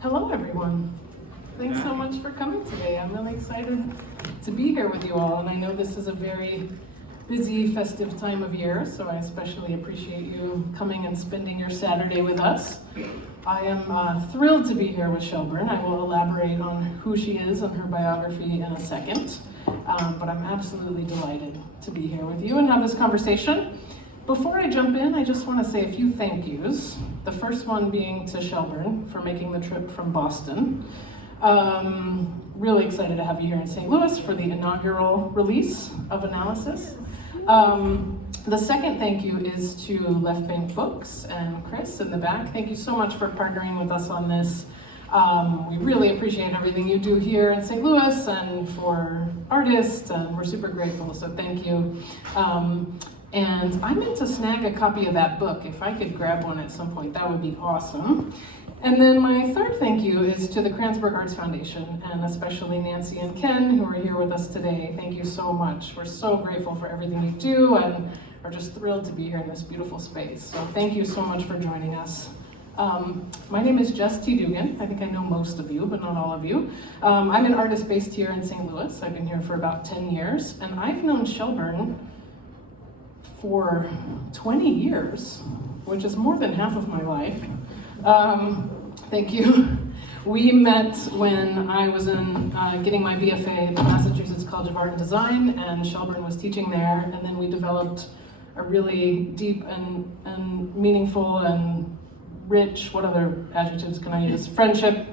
Hello, everyone. Thanks so much for coming today. I'm really excited to be here with you all, and I know this is a very busy, festive time of year, so I especially appreciate you coming and spending your Saturday with us. I am thrilled to be here with Shellburne. I will elaborate on who she is and her biography in a second, but I'm absolutely delighted to be here with you and have this conversation. Before I jump in, I just want to say a few thank yous. The first one being to Shellburne for making the trip from Boston. Really excited to have you here in St. Louis for the inaugural release of Analysis. The second thank you is to Left Bank Books and Chris in the back. Thank you so much for partnering with us on this. We really appreciate everything you do here in St. Louis and for artists, and we're super grateful, so thank you. And I meant to snag a copy of that book. If I could grab one at some point, that would be awesome. And then my third thank you is to the Kranzberg Arts Foundation, and especially Nancy and Ken, who are here with us today. Thank you so much. We're so grateful for everything you do and are just thrilled to be here in this beautiful space. So thank you so much for joining us. My name is Jess T Dugan. I think I know most of you, but not all of you. I'm an artist based here in St. Louis. I've been here for about 10 years, and I've known Shellburne for 20 years, which is more than half of my life. Thank you. We met when I was getting my BFA at the Massachusetts College of Art and Design, and Shellburne was teaching there, and then we developed a really deep and meaningful and rich, what other adjectives can I use, friendship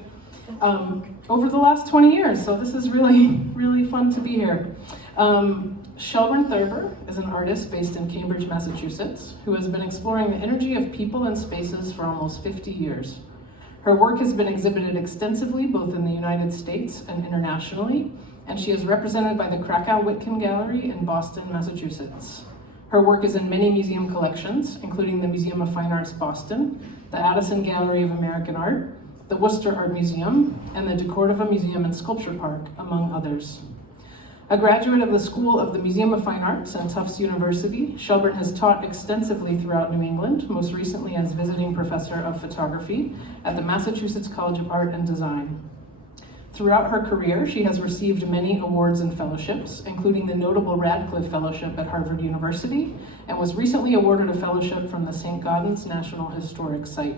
over the last 20 years. So this is really, really fun to be here. Shellburne Thurber is an artist based in Cambridge, Massachusetts, who has been exploring the energy of people and spaces for almost 50 years. Her work has been exhibited extensively, both in the United States and internationally, and she is represented by the Krakow-Witkin Gallery in Boston, Massachusetts. Her work is in many museum collections, including the Museum of Fine Arts Boston, the Addison Gallery of American Art, the Worcester Art Museum, and the DeCordova Museum and Sculpture Park, among others. A graduate of the School of the Museum of Fine Arts and Tufts University, Shellburne has taught extensively throughout New England, most recently as visiting professor of photography at the Massachusetts College of Art and Design. Throughout her career, she has received many awards and fellowships, including the notable Radcliffe Fellowship at Harvard University, and was recently awarded a fellowship from the St. Gaudens National Historic Site.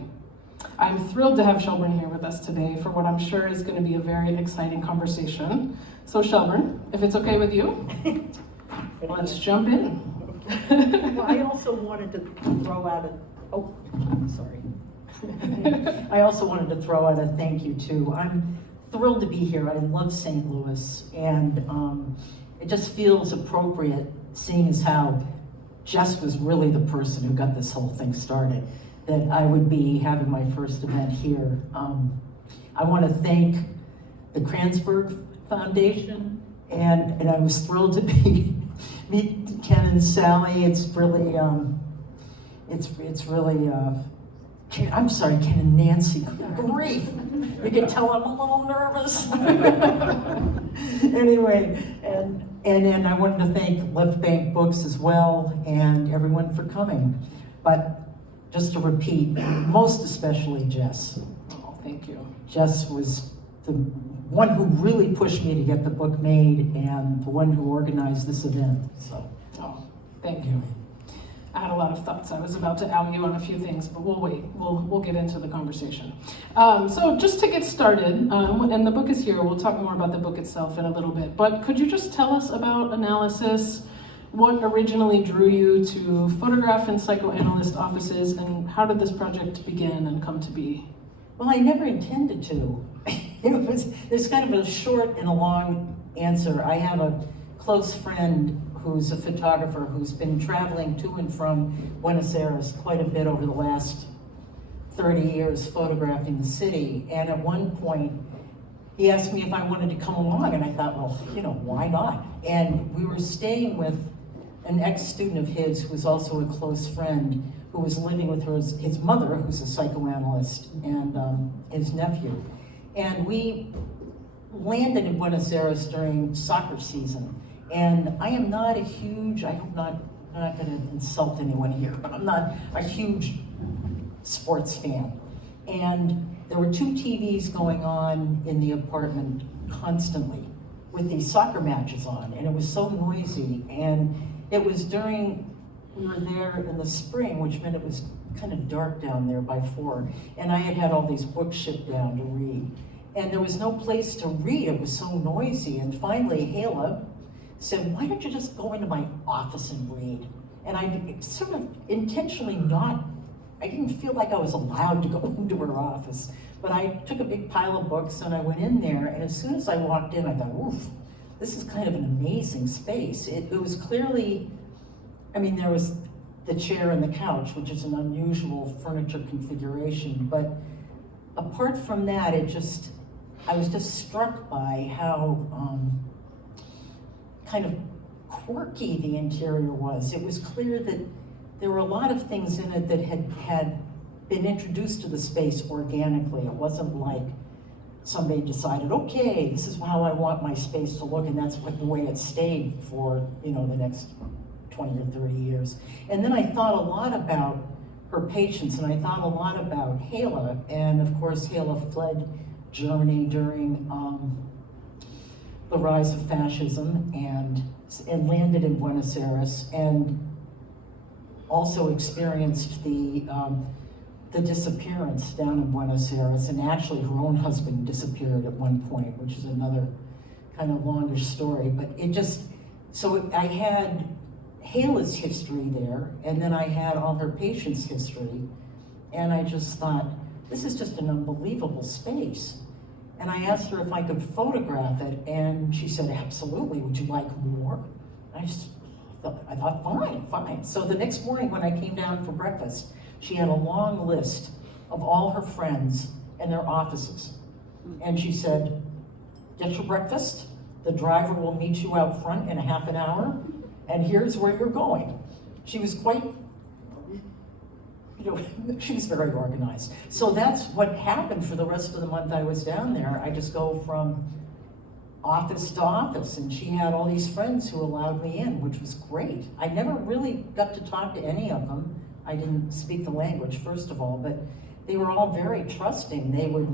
I'm thrilled to have Shellburne here with us today for what I'm sure is going to be a very exciting conversation. So Shellburne, if it's okay with you, let's jump in. Well, I also wanted to throw out I also wanted to throw out a thank you too. I'm thrilled to be here. I love St. Louis, and it just feels appropriate, seeing as how Jess was really the person who got this whole thing started, that I would be having my first event here. I want to thank the Kranzberg Foundation, and I was thrilled to meet Ken and Sally. It's really, I'm sorry, Ken and Nancy. Good grief! You can tell I'm a little nervous. Anyway, and then I wanted to thank Left Bank Books as well, and everyone for coming. But just to repeat, most especially Jess. Oh, thank you. Jess was the one who really pushed me to get the book made and the one who organized this event. So, thank you. I had a lot of thoughts. I was about to out you on a few things, but we'll wait. We'll get into the conversation. So just to get started, and the book is here. We'll talk more about the book itself in a little bit. But could you just tell us about Analysis? What originally drew you to photograph in psychoanalyst offices, and how did this project begin and come to be? Well, I never intended to. There's kind of a short and a long answer. I have a close friend who's a photographer who's been traveling to and from Buenos Aires quite a bit over the last 30 years photographing the city. And at one point, he asked me if I wanted to come along, and I thought, well, why not? And we were staying with an ex-student of his who was also a close friend, who was living with his mother, who's a psychoanalyst, and his nephew. And we landed in Buenos Aires during soccer season. And I am not a huge, I'm not going to insult anyone here, but I'm not a huge sports fan. And there were two TVs going on in the apartment constantly with these soccer matches on, and it was so noisy. And it was we were there in the spring, which meant it was kind of dark down there by 4, and I had all these books shipped down to read. And there was no place to read, it was so noisy. And finally, Hala said, why don't you just go into my office and read? And I sort of intentionally I didn't feel like I was allowed to go into her office, but I took a big pile of books and I went in there, and as soon as I walked in, I thought, oof, this is kind of an amazing space. It was clearly, there was the chair and the couch, which is an unusual furniture configuration, but apart from that, I was just struck by how kind of quirky the interior was. It was clear that there were a lot of things in it that had been introduced to the space organically. It wasn't like somebody decided, okay, this is how I want my space to look, and that's the way it stayed for the next 20 or 30 years. And then I thought a lot about her patients, and I thought a lot about Hala, and of course Hala fled Germany during the rise of fascism and landed in Buenos Aires, and also experienced the disappearance down in Buenos Aires, and actually her own husband disappeared at one point, which is another kind of longer story. But I had Hala's history there, and then I had all her patients' history, and I just thought, this is just an unbelievable space. And I asked her if I could photograph it, and she said, absolutely, would you like more? I thought, fine. So the next morning when I came down for breakfast, she had a long list of all her friends and their offices. And she said, get your breakfast, the driver will meet you out front in a half an hour, and here's where you're going. She was she was very organized. So that's what happened for the rest of the month I was down there. I just go from office to office, and she had all these friends who allowed me in, which was great. I never really got to talk to any of them. I didn't speak the language, first of all, but they were all very trusting.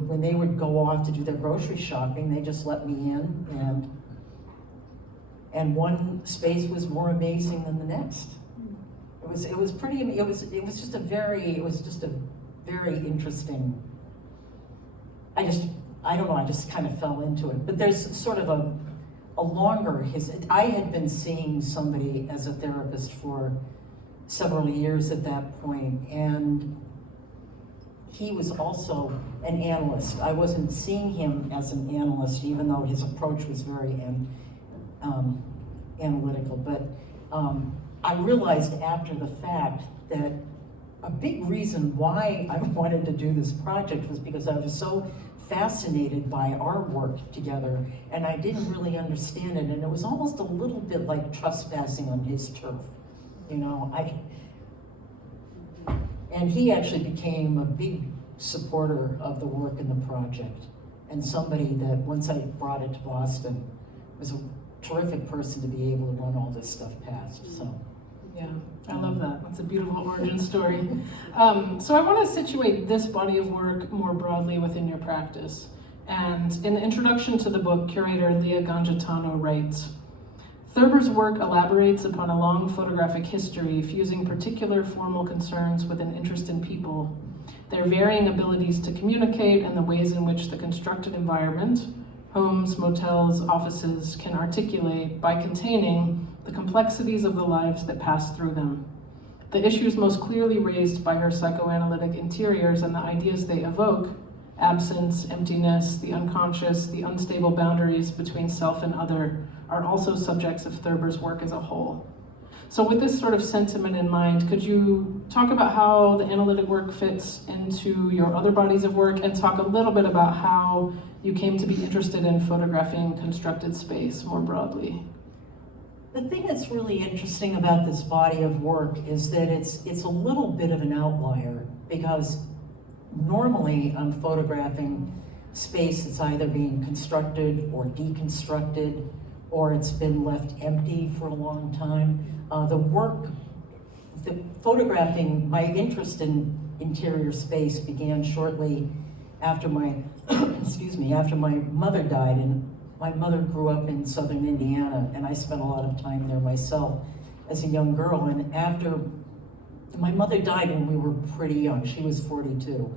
When they would go off to do their grocery shopping, they just let me in, and one space was more amazing than the next. It was just a very interesting. I just kind of fell into it. But there's sort of a longer history. I had been seeing somebody as a therapist for several years at that point, and he was also an analyst. I wasn't seeing him as an analyst, even though his approach was very analytical. But I realized after the fact that a big reason why I wanted to do this project was because I was so fascinated by our work together, and I didn't really understand it, and it was almost a little bit like trespassing on his turf, and he actually became a big supporter of the work in the project, and somebody that once I brought it to Boston was a terrific person to be able to run all this stuff past. So. Yeah, I love that. That's a beautiful origin story. So I want to situate this body of work more broadly within your practice. And in the introduction to the book, curator Leah Ganjatano writes, Thurber's work elaborates upon a long photographic history, fusing particular formal concerns with an interest in people, their varying abilities to communicate, and the ways in which the constructed environment, homes, motels, offices, can articulate by containing the complexities of the lives that pass through them. The issues most clearly raised by her psychoanalytic interiors and the ideas they evoke, absence, emptiness, the unconscious, the unstable boundaries between self and other, are also subjects of Thurber's work as a whole. So with this sort of sentiment in mind, could you talk about how the analytic work fits into your other bodies of work, and talk a little bit about how you came to be interested in photographing constructed space more broadly? The thing that's really interesting about this body of work is that it's a little bit of an outlier, because normally I'm photographing space that's either being constructed or deconstructed, or it's been left empty for a long time. Photographing, my interest in interior space began shortly after my, after my mother died, and my mother grew up in southern Indiana, and I spent a lot of time there myself as a young girl. And after my mother died when we were pretty young, she was 42.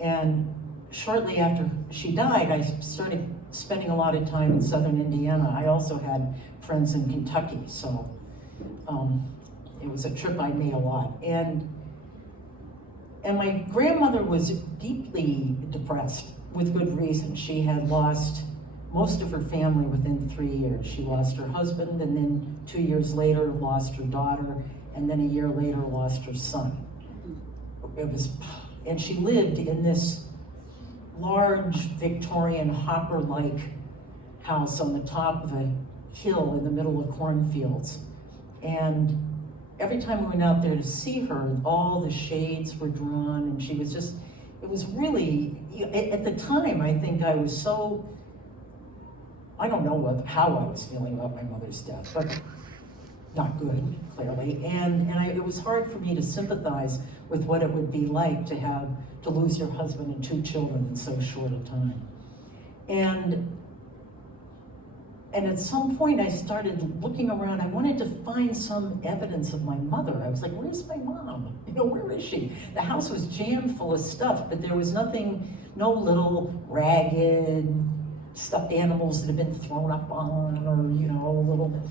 And shortly after she died, I started spending a lot of time in southern Indiana. I also had friends in Kentucky, so it was a trip I made a lot. And my grandmother was deeply depressed, with good reason. She had lost most of her family within 3 years. She lost her husband, and then 2 years later lost her daughter, and then a year later lost her son. And she lived in this large Victorian hopper-like house on the top of a hill in the middle of cornfields. And every time we went out there to see her, all the shades were drawn, and she was just, it was really, at the time, I think I was so, I don't know how I was feeling about my mother's death, but not good, clearly. And it was hard for me to sympathize with what it would be like to lose your husband and 2 children in so short a time. And at some point I started looking around. I wanted to find some evidence of my mother. I was like, where's my mom? Where is she? The house was jammed full of stuff, but there was nothing, no little ragged stuffed animals that had been thrown up on, or little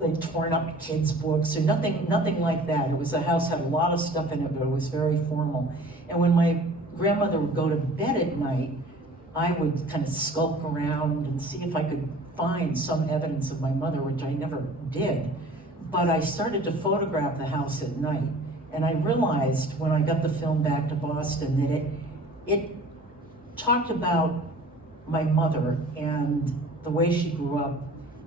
like torn up kids' books, or nothing like that. It was, the house had a lot of stuff in it, but it was very formal. And when my grandmother would go to bed at night, I would kind of skulk around and see if I could find some evidence of my mother, which I never did. But I started to photograph the house at night. And I realized when I got the film back to Boston that it talked about my mother and the way she grew up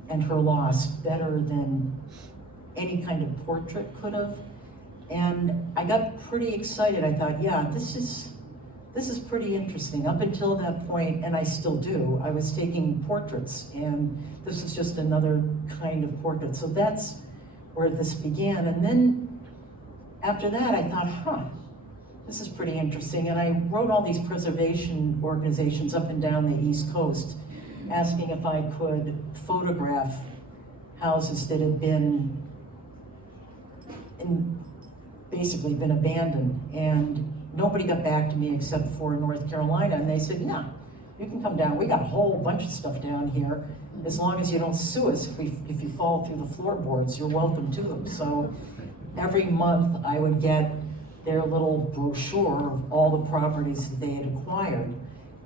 and her loss better than any kind of portrait could have. And I got pretty excited. I thought, yeah, this is pretty interesting. Up until that point, and I still do, I was taking portraits, and this was just another kind of portrait. So that's where this began. And then after that, I thought, this is pretty interesting. And I wrote all these preservation organizations up and down the East Coast, asking if I could photograph houses that had basically been abandoned. And nobody got back to me except for North Carolina, and they said, yeah, you can come down. We got a whole bunch of stuff down here. As long as you don't sue us, if you fall through the floorboards, you're welcome to them. So every month I would get their little brochure of all the properties that they had acquired.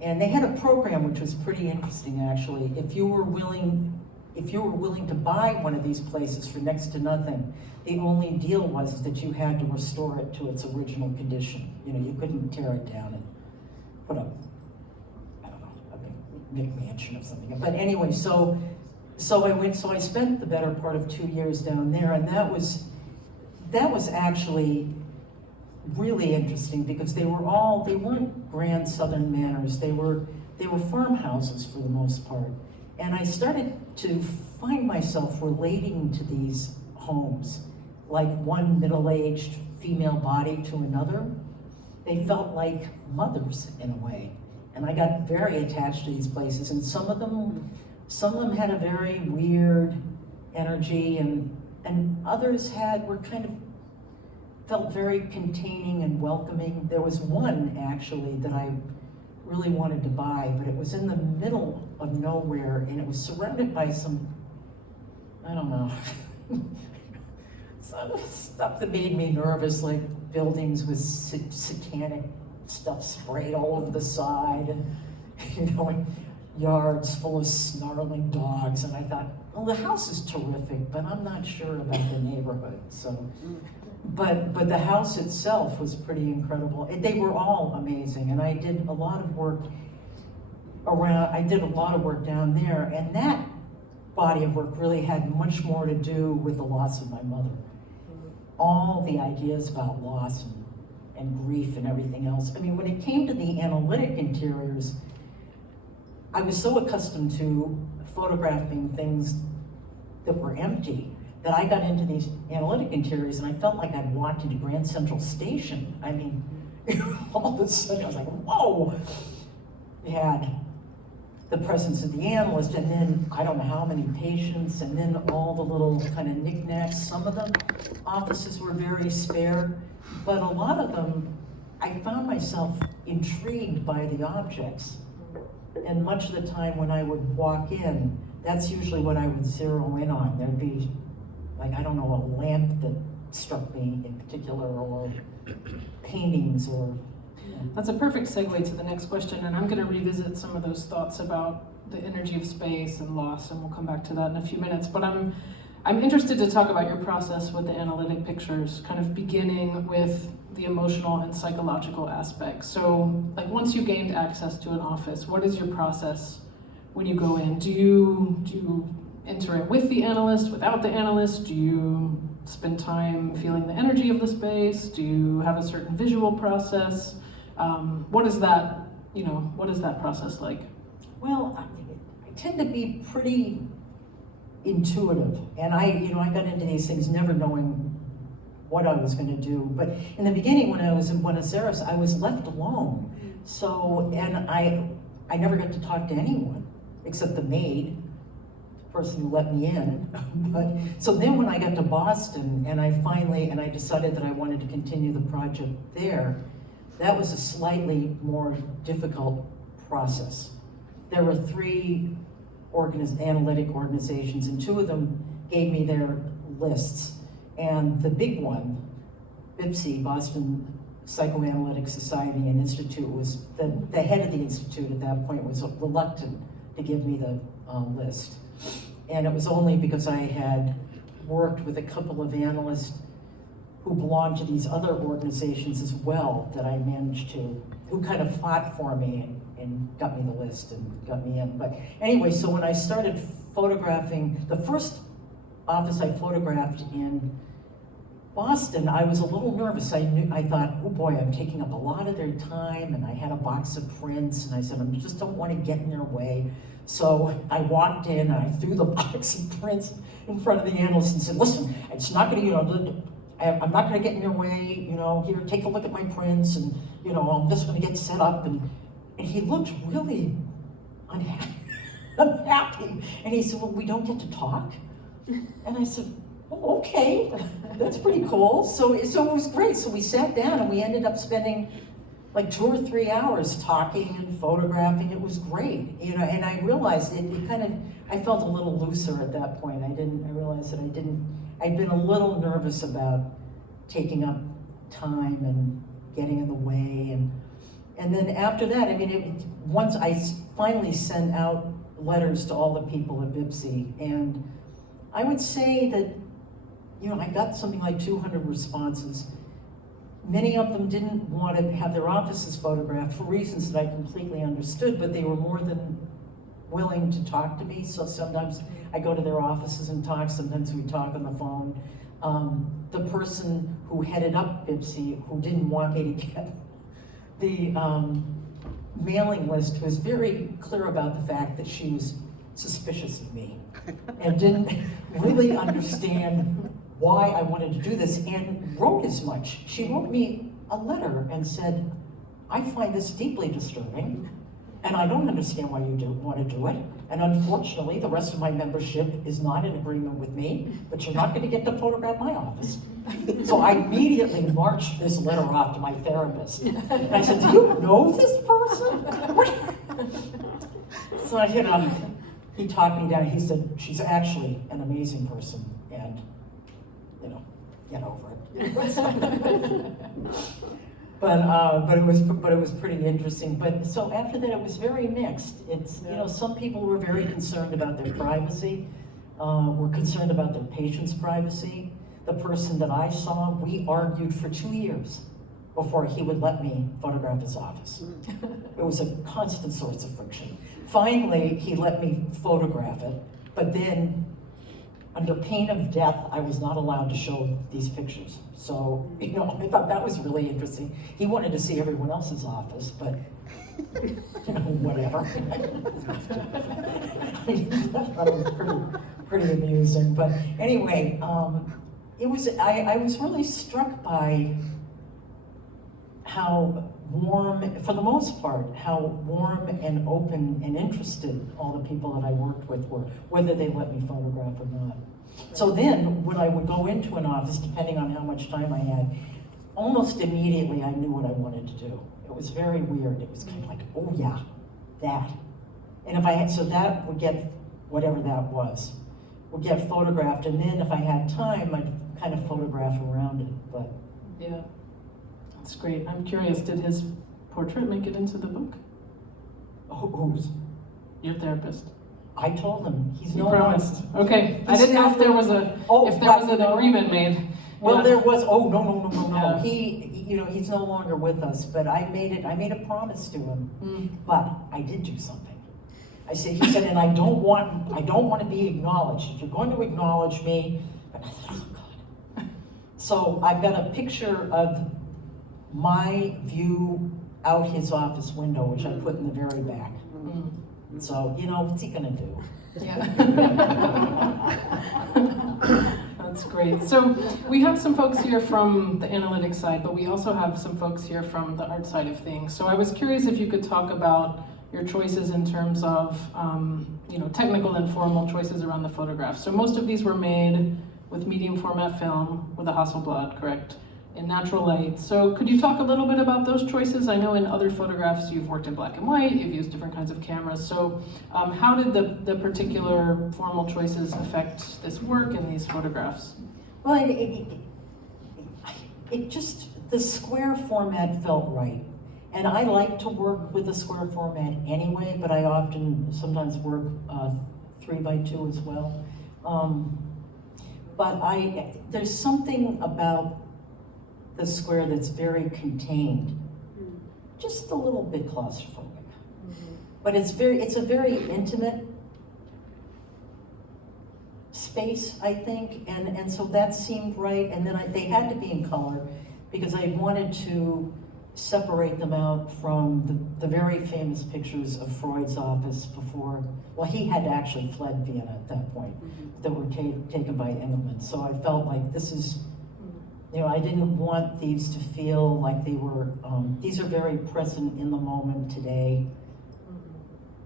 And they had a program which was pretty interesting, actually. If you were willing to buy one of these places for next to nothing, the only deal was that you had to restore it to its original condition. You couldn't tear it down and put up, I don't know, a big mansion or something. But anyway, so I spent the better part of 2 years down there, and that was actually really interesting, because they weren't grand Southern manors. They were farmhouses for the most part. And I started to find myself relating to these homes, like one middle-aged female body to another. They felt like mothers in a way. And I got very attached to these places, and some of them had a very weird energy, and others were kind of, felt very containing and welcoming. There was one actually that I really wanted to buy, but it was in the middle of nowhere, and it was surrounded by some, I don't know, some stuff that made me nervous, like buildings with satanic stuff sprayed all over the side, and and yards full of snarling dogs. And I thought, well, the house is terrific, but I'm not sure about the neighborhood. So, but the house itself was pretty incredible. They were all amazing, and I did a lot of work down there, and that body of work really had much more to do with the loss of my mother. All the ideas about loss and grief and everything else. I mean, when it came to the analytic interiors, I was so accustomed to photographing things that were empty that I got into these analytic interiors, and I felt like I'd walked into Grand Central Station. I mean, all of a sudden I was like, whoa! had the presence of the analyst, and then I don't know how many patients, and then all the little kind of knickknacks. Some of the offices were very spare, but a lot of them, I found myself intrigued by the objects. And much of the time when I would walk in, that's usually what I would zero in on. There'd be, like, I don't know, a lamp that struck me in particular, or paintings, or That's a perfect segue to the next question, and I'm going to revisit some of those thoughts about the energy of space and loss, and we'll come back to that in a few minutes. But I'm interested to talk about your process with the analytic pictures, kind of beginning with the emotional and psychological aspects. So, like, once you gained access to an office, what is your process when you go in? Do you enter it with the analyst, without the analyst? Do you spend time feeling the energy of the space? Do you have a certain visual process? What is that process like? well, I tend to be pretty intuitive, and I got into these things never knowing what I was going to do. But in the beginning, when I was in Buenos Aires, I was left alone. So, and I never got to talk to anyone except the maid, the person who let me in. But so then when I got to Boston, and I decided that I wanted to continue the project there, that was a slightly more difficult process. There were 3 analytic organizations, and 2 of them gave me their lists. And the big one, BIPSI, Boston Psychoanalytic Society and Institute, was the head of the institute at that point was reluctant to give me the list. And it was only because I had worked with a couple of analysts who belonged to these other organizations as well that I managed to, who kind of fought for me and got me the list and got me in. But anyway, so when I started photographing, the first office I photographed in Boston, I was a little nervous. I thought, oh boy, I'm taking up a lot of their time, and I had a box of prints, and I said, I just don't want to get in their way. So I walked in, and I threw the box of prints in front of the analyst and said, listen, it's not going to, I'm not going to get in your way, here, take a look at my prints, and, I'm just going to get set up. And he looked really unhappy. And he said, well, we don't get to talk? And I said, oh, okay, that's pretty cool. So it was great. So we sat down, and we ended up spending like 2 or 3 hours talking and photographing. It was great, and I realized I felt a little looser at that point. I realized that I'd been a little nervous about taking up time and getting in the way. And then after that, once I finally sent out letters to all the people at BIPSI, and I would say that, I got something like 200 responses. Many of them didn't want to have their offices photographed for reasons that I completely understood, but they were more than willing to talk to me. So sometimes I go to their offices and talk, sometimes we talk on the phone. The person who headed up BIPSI, who didn't want me to get the mailing list, was very clear about the fact that she was suspicious of me and didn't really understand why I wanted to do this, and wrote as much. She wrote me a letter and said, I find this deeply disturbing, and I don't understand why you want to do it, and unfortunately the rest of my membership is not in agreement with me, but you're not going to get to photograph my office. So I immediately marched this letter off to my therapist. And I said, do you know this person? So he talked me down. He said, she's actually an amazing person, and get over it. But it was pretty interesting. But so after that, it was very mixed. Some people were very concerned about their privacy, were concerned about their patients' privacy. The person that I saw, we argued for 2 years before he would let me photograph his office. It was a constant source of friction. Finally, he let me photograph it, but then, under pain of death, I was not allowed to show these pictures. So, I thought that was really interesting. He wanted to see everyone else's office, but, whatever. I thought it was pretty amusing. But anyway, I was really struck by how warm, for the most part, how warm and open and interested all the people that I worked with were, whether they let me photograph or not. So then, when I would go into an office, depending on how much time I had, almost immediately I knew what I wanted to do. It was very weird. It was kind of like, oh yeah, that. And if I had, so that would get, whatever that was, would get photographed, and then if I had time, I'd kind of photograph around it, but. Yeah, that's great. I'm curious, did his portrait make it into the book? Who's? Your therapist. I told him, he's You no promised. Okay, I He's didn't know if there was an no. agreement made. Well, Yeah. there was, no. Yeah. He's no longer with us, but I made a promise to him, but I did do something. He said, and I don't want to be acknowledged. If you're going to acknowledge me, but I thought, oh God. So I've got a picture of my view out his office window, which I put in the very back. So, what's he gonna do? Yeah. That's great. So we have some folks here from the analytics side, but we also have some folks here from the art side of things. So I was curious if you could talk about your choices in terms of, technical and formal choices around the photographs. So most of these were made with medium format film with a Hasselblad, correct? In natural light. So could you talk a little bit about those choices? I know in other photographs you've worked in black and white, you've used different kinds of cameras. So how did the particular formal choices affect this work in these photographs? Well, it just, the square format felt right. And I like to work with the square format anyway, but I sometimes work 3x2 as well. But there's something about the square that's very contained, just a little bit claustrophobic. But it's a very intimate space, I think, and so that seemed right. And then they had to be in color because I wanted to separate them out from the very famous pictures of Freud's office before, well, he had actually fled Vienna at that point, that were taken by Engelmann. So I felt like this is, I didn't want these to feel like they were, these are very present in the moment today.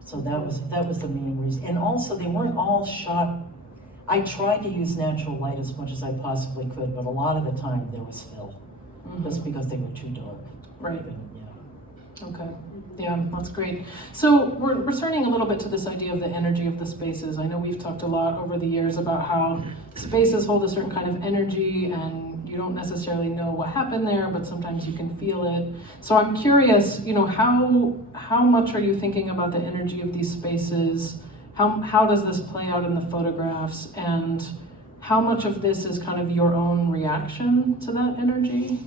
So that was the main reason. And also they weren't all shot, I tried to use natural light as much as I possibly could, but a lot of the time there was fill, just because they were too dark. Right. Yeah. Okay. Yeah, that's great. So we're returning a little bit to this idea of the energy of the spaces. I know we've talked a lot over the years about how spaces hold a certain kind of energy and you don't necessarily know what happened there, but sometimes you can feel it. So I'm curious, how much are you thinking about the energy of these spaces? How does this play out in the photographs? And how much of this is kind of your own reaction to that energy?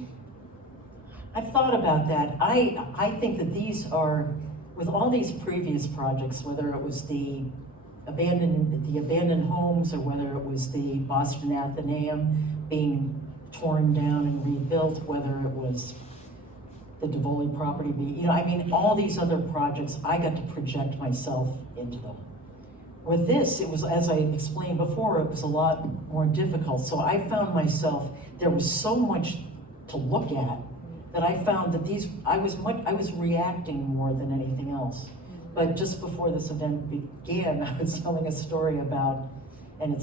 I've thought about that. I think that these are, with all these previous projects, whether it was the abandoned homes or whether it was the Boston Athenaeum being torn down and rebuilt, whether it was the Divoli property being, all these other projects, I got to project myself into them. With this, it was, as I explained before, it was a lot more difficult. So I found myself, there was so much to look at that I found that I was reacting more than anything else. But just before this event began, I was telling a story about, and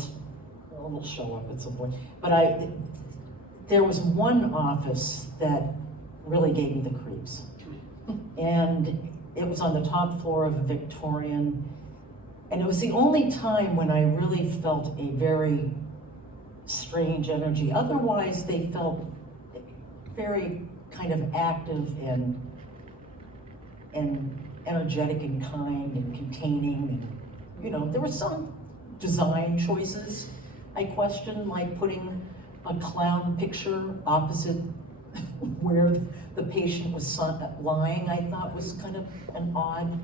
it'll show up at some point, but there was one office that really gave me the creeps. And it was on the top floor of a Victorian, and it was the only time when I really felt a very strange energy. Otherwise, they felt very kind of active and energetic and kind and containing, and there were some design choices I questioned, like putting a clown picture opposite where the patient was lying. I thought was kind of an odd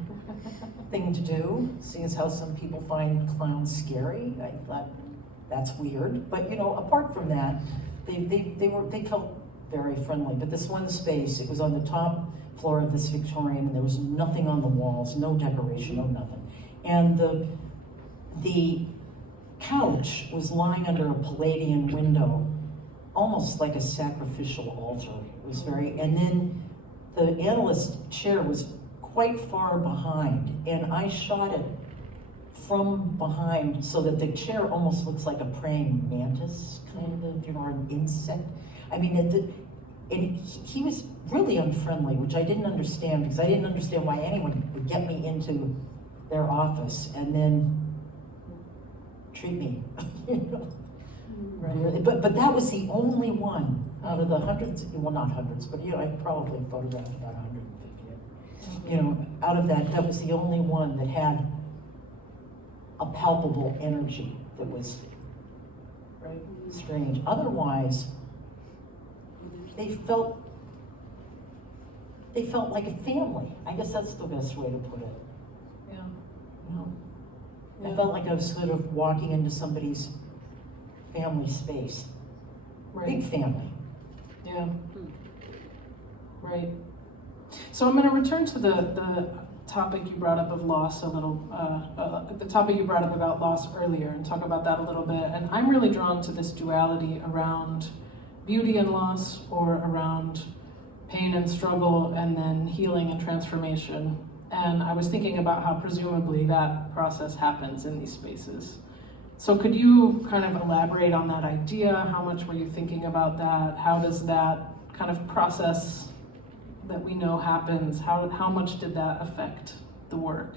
thing to do, seeing as how some people find clowns scary. I thought that's weird, but apart from that, they felt very friendly. But this one space, it was on the top floor of this Victorian, and there was nothing on the walls, no decoration, no nothing. And the couch was lying under a Palladian window, almost like a sacrificial altar. It was and then the analyst chair was quite far behind, and I shot it from behind so that the chair almost looks like a praying mantis, kind of, or an insect. I mean, and he was really unfriendly, which I didn't understand, because I didn't understand why anyone would get me into their office and then treat me. Right. But that was the only one out of the hundreds, well, not hundreds, but I probably photographed about 150. Out of that was the only one that had a palpable energy that was strange. Otherwise, they felt like a family. I guess that's the best way to put it. Yeah. I felt like I was sort of walking into somebody's family space. Right. Big family. Yeah. Right. So I'm going to return to the topic you brought up of loss a little, the topic you brought up about loss earlier, and talk about that a little bit. And I'm really drawn to this duality around beauty and loss, or around pain and struggle, and then healing and transformation. And I was thinking about how presumably that process happens in these spaces. So could you kind of elaborate on that idea? How much were you thinking about that? How does that kind of process that we know happens, how much did that affect the work?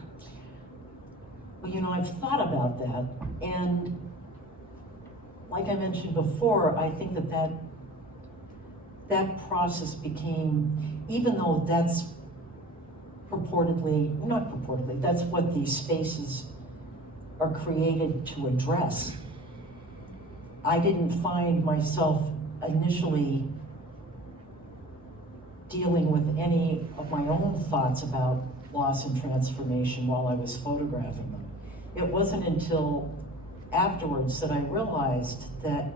Well, I've thought about that, and like I mentioned before, I think that process became, even though that's that's what these spaces are created to address. I didn't find myself initially dealing with any of my own thoughts about loss and transformation while I was photographing them. It wasn't until afterwards that I realized that,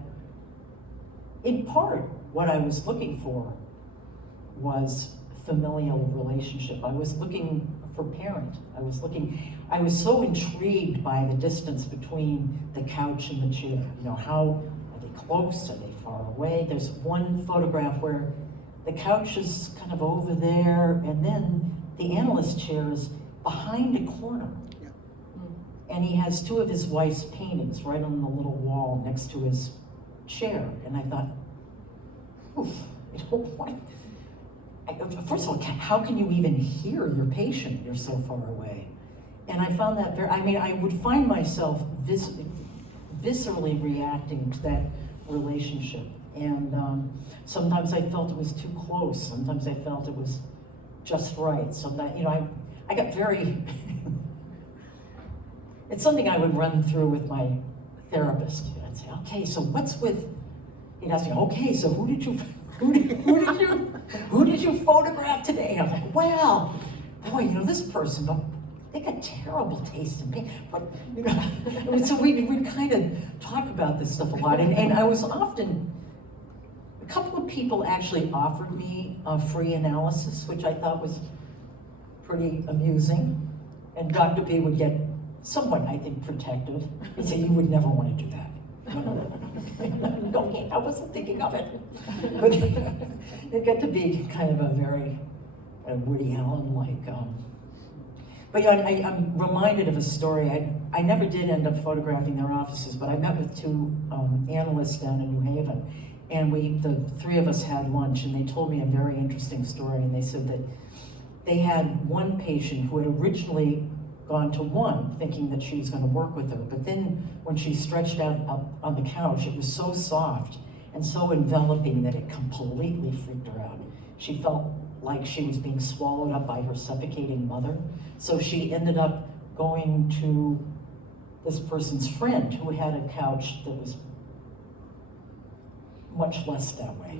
in part, what I was looking for was familial relationship. I was looking for parent. I was so intrigued by the distance between the couch and the chair. How are they close? Are they far away? There's one photograph where the couch is kind of over there, and then the analyst chair is behind a corner. Yeah. And he has two of his wife's paintings right on the little wall next to his chair. And I thought, oof, first of all, how can you even hear your patient? You're so far away. And I found that I would find myself viscerally reacting to that relationship. And sometimes I felt it was too close. Sometimes I felt it was just right. So that, I got very, it's something I would run through with my therapist. I'd say, okay, so he'd ask me, okay, so who did you photograph today? And I'm like, well, boy, this person, but they got terrible taste in paint. But, so we'd kind of talk about this stuff a lot. And I was often, a couple of people actually offered me a free analysis, which I thought was pretty amusing. And Dr. B would get somewhat, I think, protective. He'd say, you would never want to do that. Okay, I wasn't thinking of it. But it got to be kind of a very Woody Allen-like. But I'm reminded of a story. I never did end up photographing their offices, but I met with two analysts down in New Haven, and the three of us had lunch, and they told me a very interesting story. And they said that they had one patient who had originally gone to one, thinking that she was going to work with her. But then when she stretched out up on the couch, it was so soft and so enveloping that it completely freaked her out. She felt like she was being swallowed up by her suffocating mother. So she ended up going to this person's friend who had a couch that was much less that way.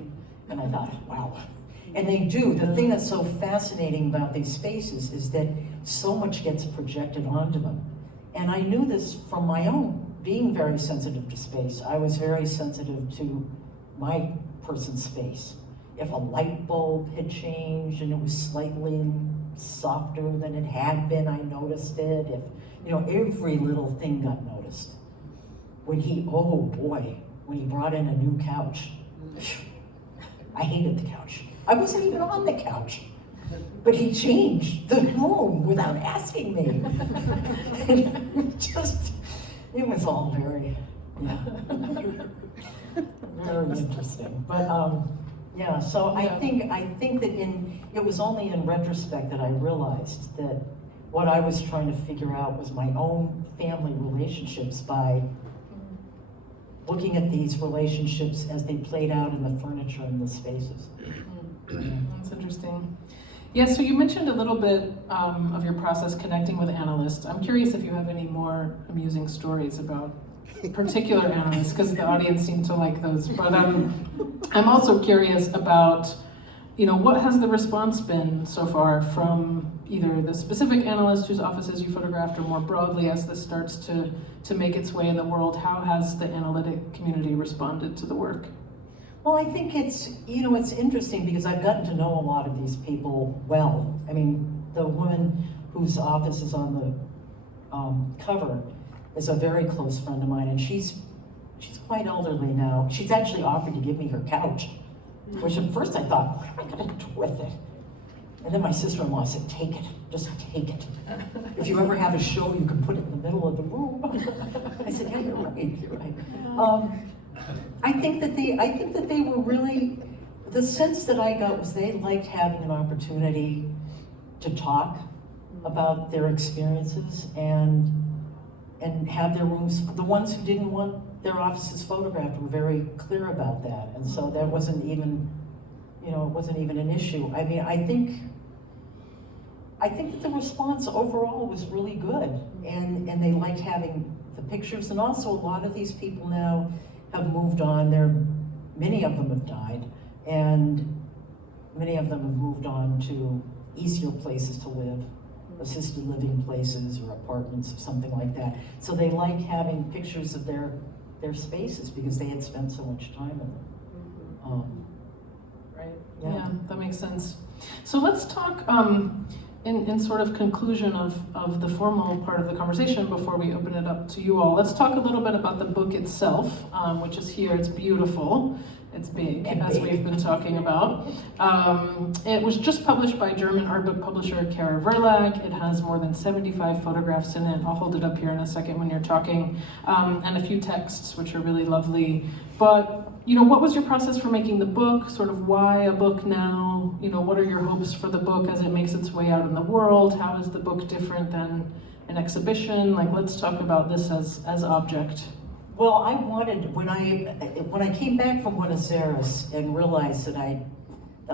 And I thought, wow. And they do. The thing that's so fascinating about these spaces is that so much gets projected onto them. And I knew this from my own, being very sensitive to space. I was very sensitive to my person's space. If a light bulb had changed and it was slightly softer than it had been, I noticed it. Every little thing got noticed. When he brought in a new couch, I hated the couch. I wasn't even on the couch. But he changed the room without asking me. It was all very, very interesting. But yeah, so I think that it was only in retrospect that I realized that what I was trying to figure out was my own family relationships by looking at these relationships as they played out in the furniture and the spaces. That's interesting. Yeah, so you mentioned a little bit of your process connecting with analysts. I'm curious if you have any more amusing stories about particular analysts, because the audience seemed to like those. But I'm also curious about, what has the response been so far from either the specific analyst whose offices you photographed, or more broadly as this starts to make its way in the world? How has the analytic community responded to the work? Well, I think it's interesting because I've gotten to know a lot of these people well. I mean, the woman whose office is on the cover is a very close friend of mine, and she's quite elderly now. She's actually offered to give me her couch, which at first I thought, what am I gonna do with it? And then my sister-in-law said, take it, just take it. If you ever have a show, you can put it in the middle of the room. I said, yeah, you're right. I think that they were really, the sense that I got was they liked having an opportunity to talk about their experiences and have their rooms. The ones who didn't want their offices photographed were very clear about that, and so that wasn't even, it wasn't even an issue. I mean, I think that the response overall was really good, and they liked having the pictures, and also a lot of these people now have moved on. Many of them have died, and many of them have moved on to easier places to live, assisted living places or apartments or something like that. So they like having pictures of their spaces because they had spent so much time in them. Right. Yeah, that makes sense. So let's talk in sort of conclusion of the formal part of the conversation before we open it up to you all. Let's talk a little bit about the book itself, which is here. It's beautiful. It's big, as we've been talking about. It was just published by German art book publisher Kara Verlag. It has more than 75 photographs in it. I'll hold it up here in a second when you're talking, and a few texts, which are really lovely. But, what was your process for making the book? Sort of why a book now? What are your hopes for the book as it makes its way out in the world? How is the book different than an exhibition? Let's talk about this as object. Well, I wanted, when I came back from Buenos Aires and realized that I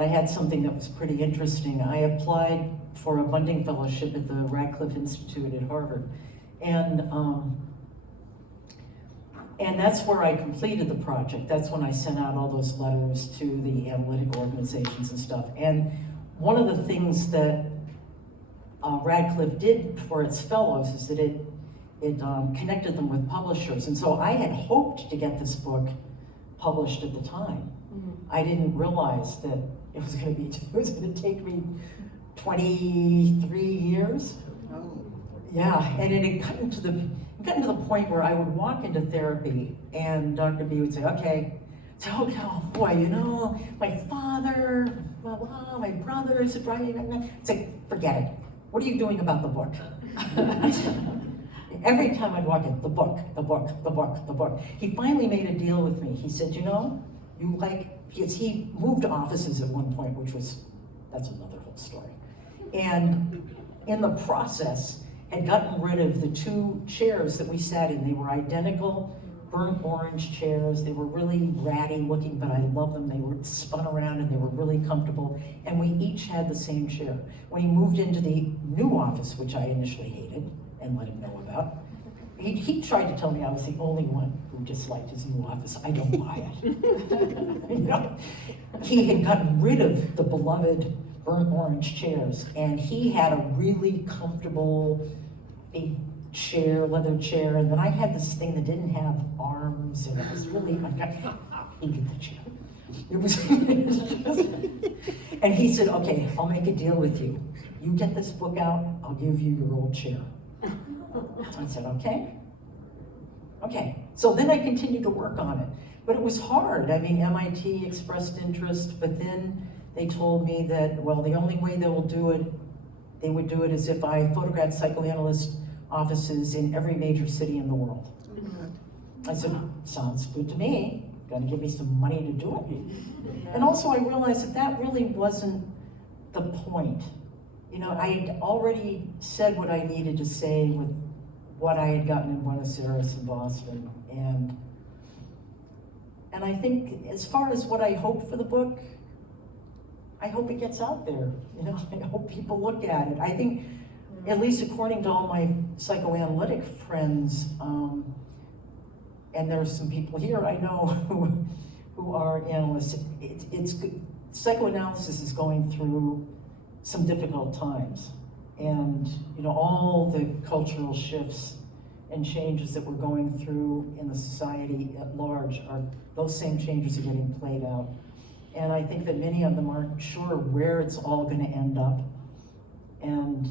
had something that was pretty interesting, I applied for a Bunting Fellowship at the Radcliffe Institute at Harvard. And that's where I completed the project. That's when I sent out all those letters to the analytic organizations and stuff. And one of the things that Radcliffe did for its fellows is that it connected them with publishers. And so I had hoped to get this book published at the time. Mm-hmm. I didn't realize that it was going to take me 23 years. Oh. Yeah, and it had gotten to the point where I would walk into therapy and Dr. B would say, okay, so, oh boy, my father, blah, blah, my brother is driving. It's like, forget it. What are you doing about the book? Every time I'd walk in, the book. He finally made a deal with me. He said, because he moved offices at one point, that's another whole story. And in the process, had gotten rid of the 2 chairs that we sat in. They were identical, burnt orange chairs. They were really ratty looking, but I loved them. They were spun around and they were really comfortable. And we each had the same chair. When he moved into the new office, which I initially hated and let him know about, he tried to tell me I was the only one who disliked his new office. I don't buy it. He had gotten rid of the beloved burnt orange chairs, and he had a really comfortable big chair, leather chair, and then I had this thing that didn't have arms, and it was really, I hated the chair. It was and he said, okay, I'll make a deal with you. You get this book out, I'll give you your old chair. I said, okay. So then I continued to work on it, but it was hard. I mean, MIT expressed interest, but then they told me that, well, the only way they would do it is if I photographed psychoanalyst offices in every major city in the world. I said, sounds good to me. Gotta give me some money to do it. And also I realized that that really wasn't the point. You know, I had already said what I needed to say with what I had gotten in Buenos Aires and Boston. And I think as far as what I hope for the book, I hope it gets out there. You know, I hope people look at it. I think, at least according to all my psychoanalytic friends, and there's some people here I know who are analysts, it's good. Psychoanalysis is going through some difficult times. And, you know, all the cultural shifts and changes that we're going through in the society at large those same changes are getting played out. And I think that many of them aren't sure where it's all going to end up. And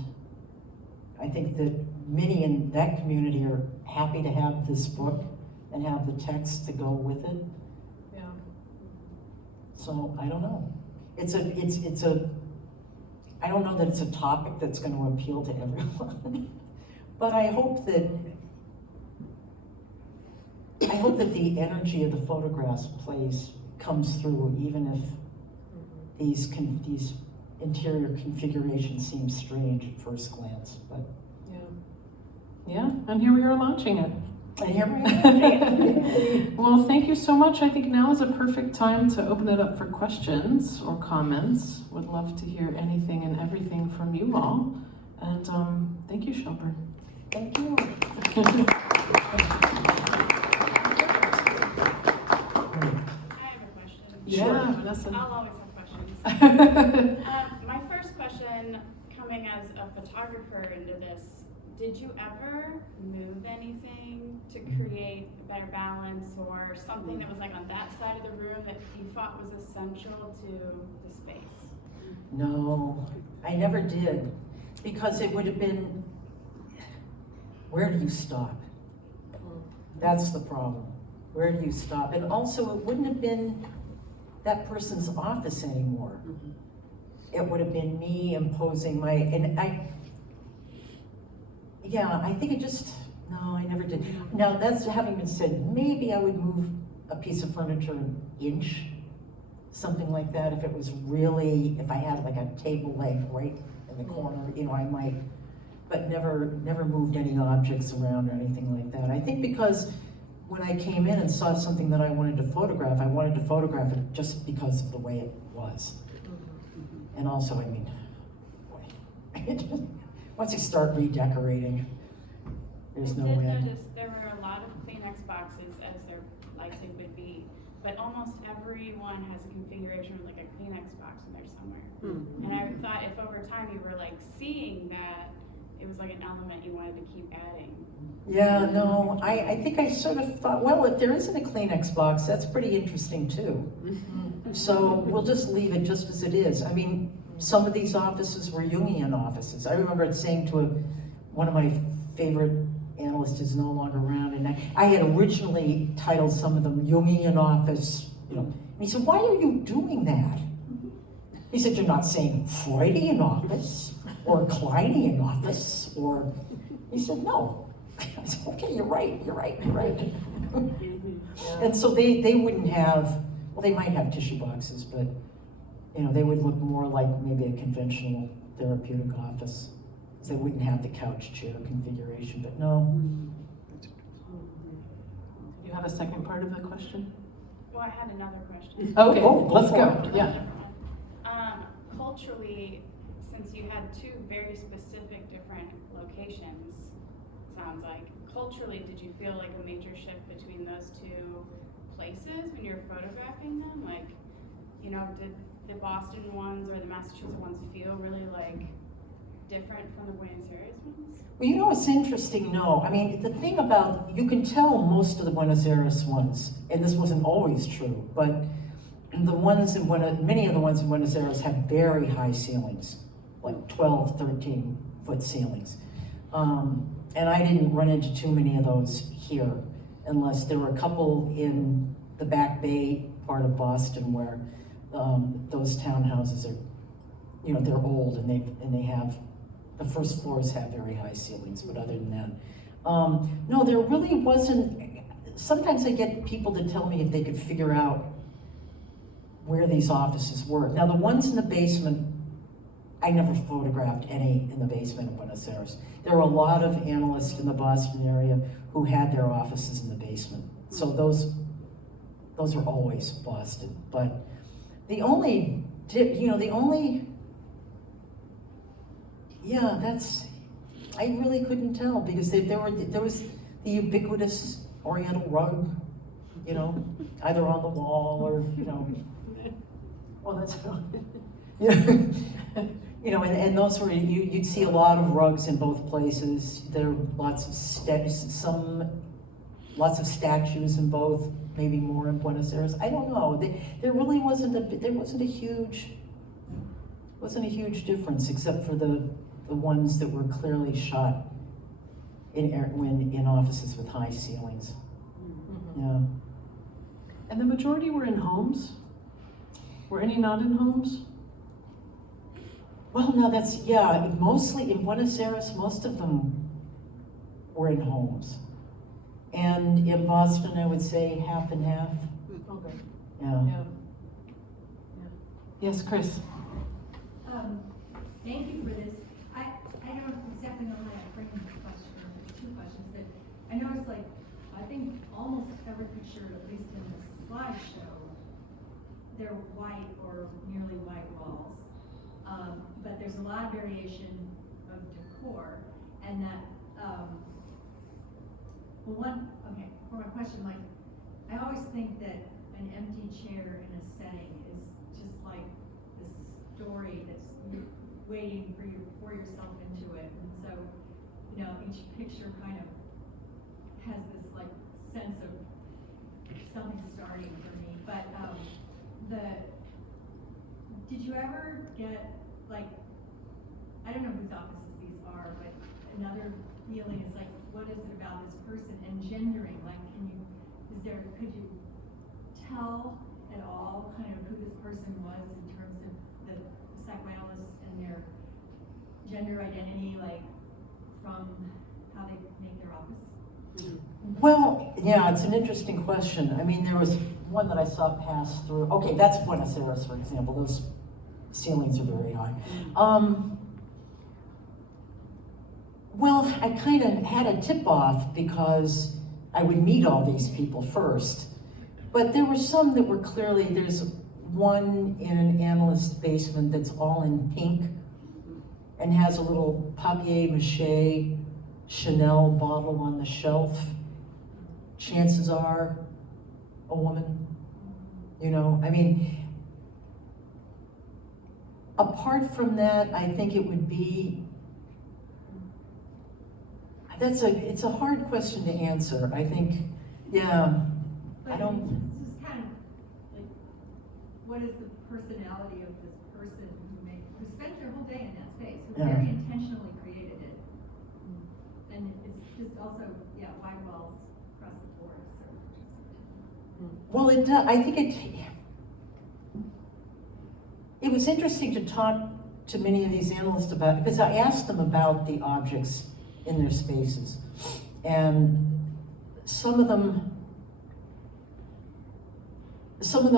I think that many in that community are happy to have this book and have the text to go with it. Yeah. So I don't know. I don't know that it's a topic that's going to appeal to everyone, but I hope that the energy of the photographs comes through, even if these interior configurations seem strange at first glance. But yeah, and here we are launching it. And here we are. Well, thank you so much. I think now is a perfect time to open it up for questions or comments. Would love to hear anything and everything from you all. And thank you, Shellburne. Thank you. I have a question. Yeah, Vanessa. I'll always have questions. My first question, coming as a photographer into this, did you ever move anything to create a better balance or something that was like on that side of the room that you thought was essential to the space? No, I never did, because it would have been, where do you stop? That's the problem. Where do you stop? And also, it wouldn't have been that person's office anymore. It would have been me imposing I think it just, no, I never did. Now, that's having been said, maybe I would move a piece of furniture an inch, something like that, if I had like a table leg right in the corner, you know, I might, but never moved any objects around or anything like that. I think because when I came in and saw something that I wanted to photograph it just because of the way it was. And also, I mean, once you start redecorating, there's no end. I did notice there were a lot of Kleenex boxes, as there likely would be, but almost everyone has a configuration with like a Kleenex box in there somewhere. And I thought if over time you were like seeing that, it was like an element you wanted to keep adding. Yeah, no, I think I sort of thought, well, if there isn't a Kleenex box, that's pretty interesting too. So we'll just leave it just as it is. I mean, some of these offices were Jungian offices. I remember saying to one of my favorite analysts who's no longer around, and I had originally titled some of them Jungian office, you know. And he said, why are you doing that? He said, you're not saying Freudian office or Kleinian office, or, he said, no. I said, okay, you're right. And so they wouldn't have, well, they might have tissue boxes, but you know, they would look more like maybe a conventional therapeutic office. They wouldn't have the couch chair configuration, but no. You have a second part of the question? Well, I had another question. Okay, go let's for go. it. Yeah. Culturally, since you had two very specific different locations, sounds like, culturally, did you feel like a major shift between those two places when you were photographing them? Like, you know, did the Boston ones or the Massachusetts ones feel really like different from the Buenos Aires ones? Well, you know, it's interesting, no. I mean, the thing about, you can tell most of the Buenos Aires ones, and this wasn't always true, but many of the ones in Buenos Aires have very high ceilings, like 12, 13 foot ceilings. And I didn't run into too many of those here, unless there were a couple in the Back Bay part of Boston where those townhouses are, you know, they're old and they have, the first floors have very high ceilings, but other than that, no, there really wasn't. Sometimes I get people to tell me if they could figure out where these offices were. Now, the ones in the basement, I never photographed any in the basement of Buenos Aires. There were a lot of analysts in the Boston area who had their offices in the basement. So those are always Boston. But the only, yeah, that's, I really couldn't tell because there was the ubiquitous Oriental rug, you know, either on the wall or, you know, well, that's you know, and those were, you'd see a lot of rugs in both places. There were lots of statues in both, maybe more in Buenos Aires. I don't know. There really wasn't a huge difference except for the ones that were clearly shot in offices with high ceilings. Mm-hmm. Yeah. And the majority were in homes? Were any not in homes? Well, no, that's, yeah, mostly in Buenos Aires, most of them were in homes. And in Boston, I would say half and half. Okay. Yeah. Yeah. Yes, Chris. Thank you for this. I don't exactly know how to frame this question, or two questions, but I noticed, like, I think almost every picture, at least in the slideshow, they're white or nearly white walls. But there's a lot of variation of decor, and that, for my question, like, I always think that an empty chair in a setting is just like this story that's waiting for you to pour yourself into it. And so, you know, each picture kind of has this like sense of something starting for me. But did you ever get, like, I don't know whose offices these are, but another feeling is like, what is it about this person engendering? Like, could you tell at all kind of who this person was in terms of the psychoanalysts and their gender identity, like, from how they make their office? Well, yeah, it's an interesting question. I mean, there was one that I saw pass through. Okay, that's Buenos Aires, for example. Those ceilings are very high. Well, I kind of had a tip-off because I would meet all these people first. But there were some that were clearly, there's one in an analyst basement that's all in pink and has a little papier-mâché Chanel bottle on the shelf. Chances are a woman, you know, I mean, apart from that, I think it would be, it's a hard question to answer. I think, yeah, but I don't. It's just kind of like, what is the personality of this person who spent their whole day in that space, who Yeah. very intentionally created it? And it's just also, yeah, white walls across the board. So. Well, it does. I think it was interesting to talk to many of these analysts about, because I asked them about the objects in their spaces, and some of them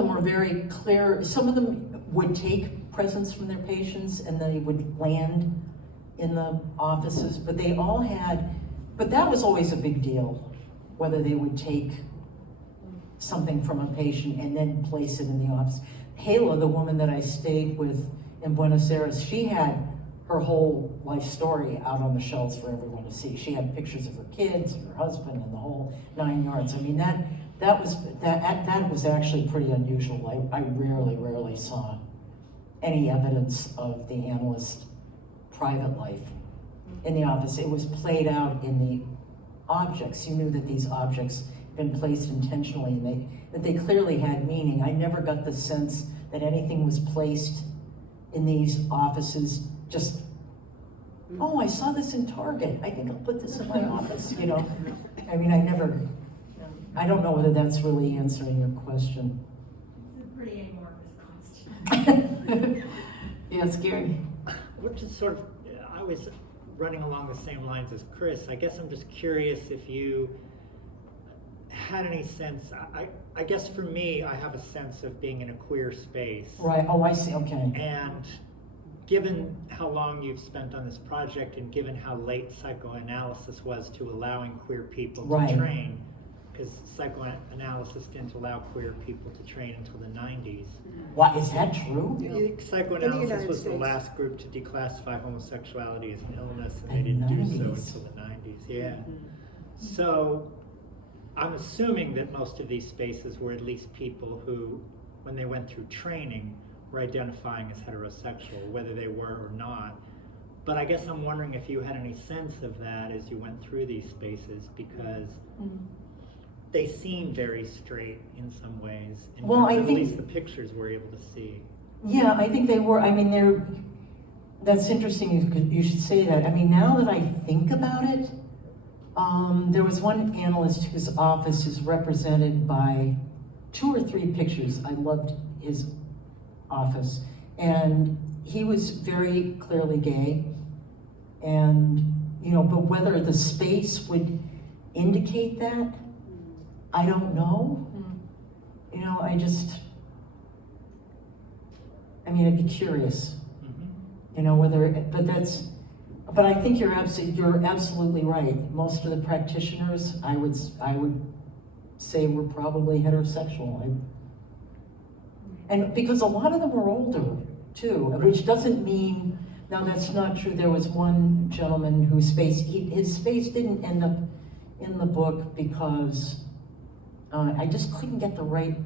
were very clear. Some of them would take presents from their patients and they would land in the offices, but they all had, but that was always a big deal, whether they would take something from a patient and then place it in the office. Hala, the woman that I stayed with in Buenos Aires, she had her whole life story out on the shelves for everyone to see. She had pictures of her kids and her husband and the whole 9 yards. I mean, that was actually pretty unusual. I rarely saw any evidence of the analyst's private life in the office. It was played out in the objects. You knew that these objects had been placed intentionally and that they clearly had meaning. I never got the sense that anything was placed in these offices just, oh, I saw this in Target. I think I'll put this in my office, you know. I mean, I don't know whether that's really answering your question. It's a pretty amorphous question. Yeah, it's scary. We're just sort of, I was running along the same lines as Chris. I guess I'm just curious if you had any sense, I guess for me, I have a sense of being in a queer space. Right, oh, I see, okay. And given how long you've spent on this project and given how late psychoanalysis was to allowing queer people to Right. train, because psychoanalysis didn't allow queer people to train until the 90s. Why, is that true? Psychoanalysis United was the States. last group to declassify homosexuality as an illness, and The they didn't do so 90s. until the 90s. Yeah. So I'm assuming that most of these spaces were at least people who, when they went through training, were identifying as heterosexual, whether they were or not. But I guess I'm wondering if you had any sense of that as you went through these spaces, because they seem very straight in some ways. In Well, terms I of think- at least the pictures we're able to see. Yeah, I think they were, I mean, that's interesting, you should say that. I mean, now that I think about it, there was one analyst whose office is represented by 2 or 3 pictures. I loved his office. And he was very clearly gay. And, you know, but whether the space would indicate that, I don't know. You know, I mean, I'd be curious, you know, but I think you're absolutely right. Most of the practitioners, I would say, were probably heterosexual. And because a lot of them were older too, which doesn't mean, now that's not true. There was one gentleman whose his space didn't end up in the book because I just couldn't get the right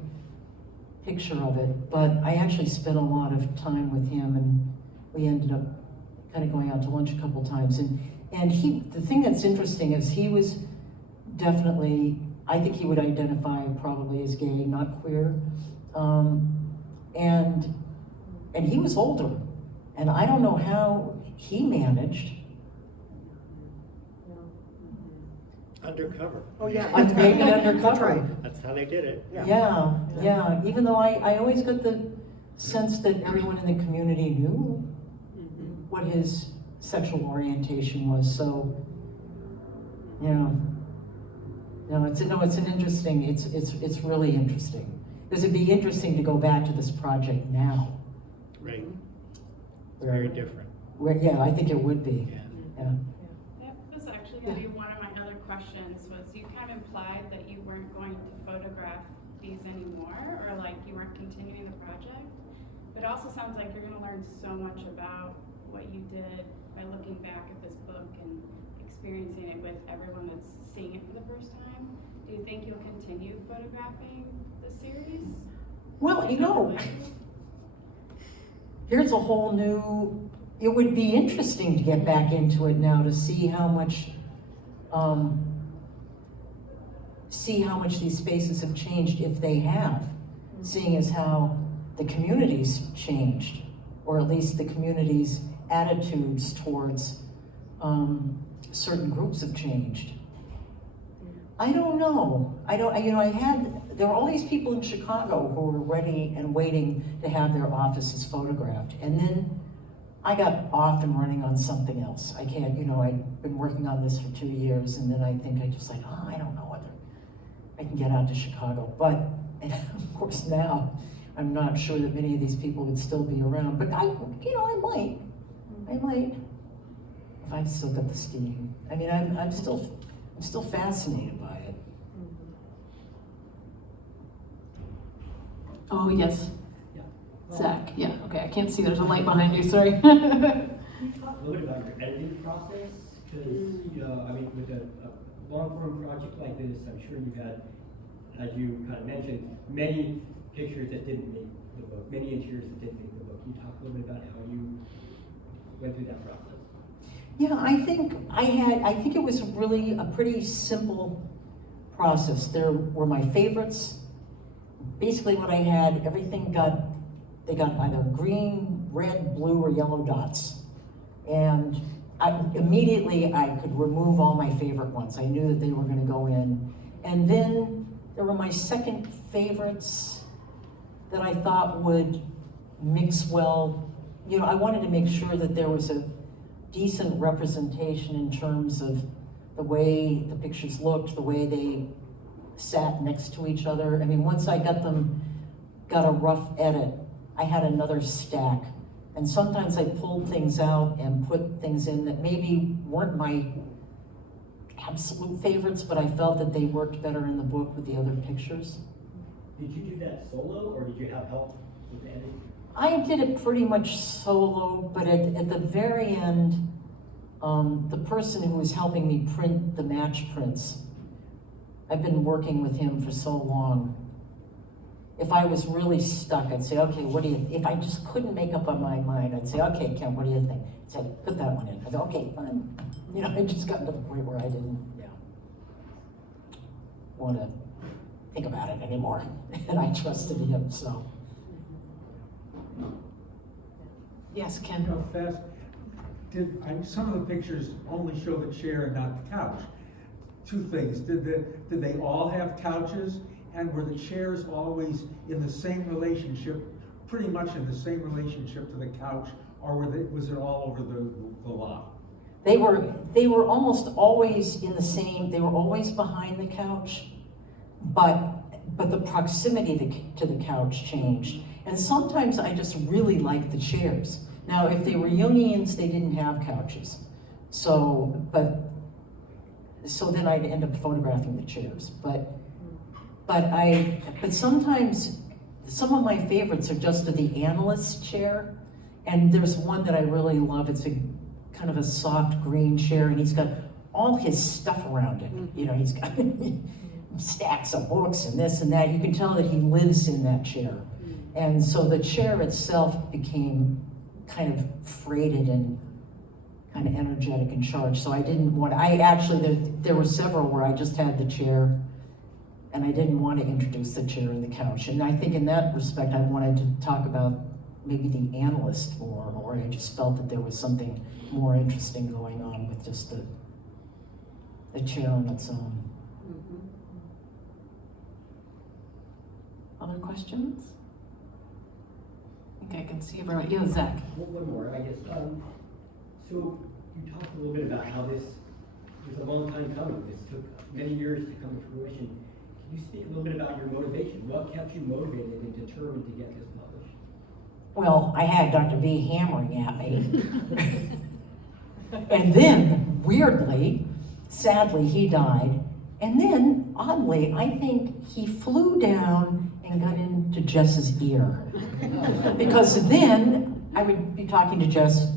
picture of it, but I actually spent a lot of time with him, and we ended up kind of going out to lunch a couple times. And the thing that's interesting is he was definitely, I think he would identify probably as gay, not queer. And he was older, and I don't know how he managed. Undercover. Oh, yeah. Maybe undercover. That's right. That's how they did it. Yeah. Even though I always got the sense that everyone in the community knew what his sexual orientation was. So, yeah. No, it's an interesting. It's really interesting, because it'd be interesting to go back to this project now. Right. Very different. Yeah, I think it would be. Yeah. Yeah. That was actually going to be one of my other questions, was you kind of implied that you weren't going to photograph these anymore, or like you weren't continuing the project. But it also sounds like you're going to learn so much about what you did by looking back at this book and experiencing it with everyone that's seeing it for the first time. Do you think you'll continue photographing the series? Well, you know, here's a whole new, it would be interesting to get back into it now to see how much these spaces have changed, if they have, seeing as how the community's changed, or at least the community's attitudes towards certain groups have changed. I don't know. There were all these people in Chicago who were ready and waiting to have their offices photographed. And then I got off and running on something else. I'd been working on this for 2 years, and then I think I just I don't know whether I can get out to Chicago. But, and of course now, I'm not sure that many of these people would still be around, but I might, if I've still got the steam. I mean, I'm still fascinated by it. Oh, yes. Yeah. Zach, yeah, okay, I can't see, there's a light behind you, sorry. Talk a little bit about your editing process, because, I mean, with a long-form project like this, I'm sure you've had, as you kind of mentioned, many pictures that didn't make the book, many interiors that didn't make the book. Can you talk a little bit about how you went through that process? Yeah, I think it was really a pretty simple process. There were my favorites. Basically what I had, they got either green, red, blue, or yellow dots. And immediately I could remove all my favorite ones. I knew that they were gonna go in. And then there were my second favorites that I thought would mix well. You know, I wanted to make sure that there was a decent representation in terms of the way the pictures looked, the way they sat next to each other. I mean, once I got a rough edit, I had another stack. And sometimes I pulled things out and put things in that maybe weren't my absolute favorites, but I felt that they worked better in the book with the other pictures. Did you do that solo, or did you have help with the editing? I did it pretty much solo, but at the very end, the person who was helping me print the match prints, I've been working with him for so long. If I was really stuck, I'd say, okay, if I just couldn't make up on my mind, I'd say, okay, Ken, what do you think? I'd say, put that one in. I'd say, okay, fine. You know, I just got to the point where I didn't, want to think about it anymore. And I trusted him, so. Yes, Ken? You know, fast, some of the pictures only show the chair and not the couch. Two things, did they all have couches? And were the chairs always in the same relationship, pretty much in the same relationship to the couch, or was it all over the lot? They were almost always in the same, they were always behind the couch, but the proximity to the couch changed. And sometimes I just really liked the chairs. Now, if they were Jungians, they didn't have couches. So then I'd end up photographing the chairs. But sometimes some of my favorites are just the analyst chair. And there's one that I really love. It's a kind of a soft green chair, and he's got all his stuff around it. You know, he's got stacks of books and this and that. You can tell that he lives in that chair. And so the chair itself became kind of freighted and kind of energetic and charged. So I didn't want, there were several where I just had the chair, and I didn't want to introduce the chair and the couch. And I think in that respect, I wanted to talk about maybe the analyst more, or I just felt that there was something more interesting going on with just the chair on its own. Other questions? I think I can see everyone. Yeah, Zach. One more, I guess. So you talked a little bit about how this was a long time coming. This took many years to come to fruition. Can you speak a little bit about your motivation? What kept you motivated and determined to get this published? Well, I had Dr. B hammering at me. And then, weirdly, sadly, he died. And then, oddly, I think he flew down and got into Jess's ear. Because then I would be talking to Jess,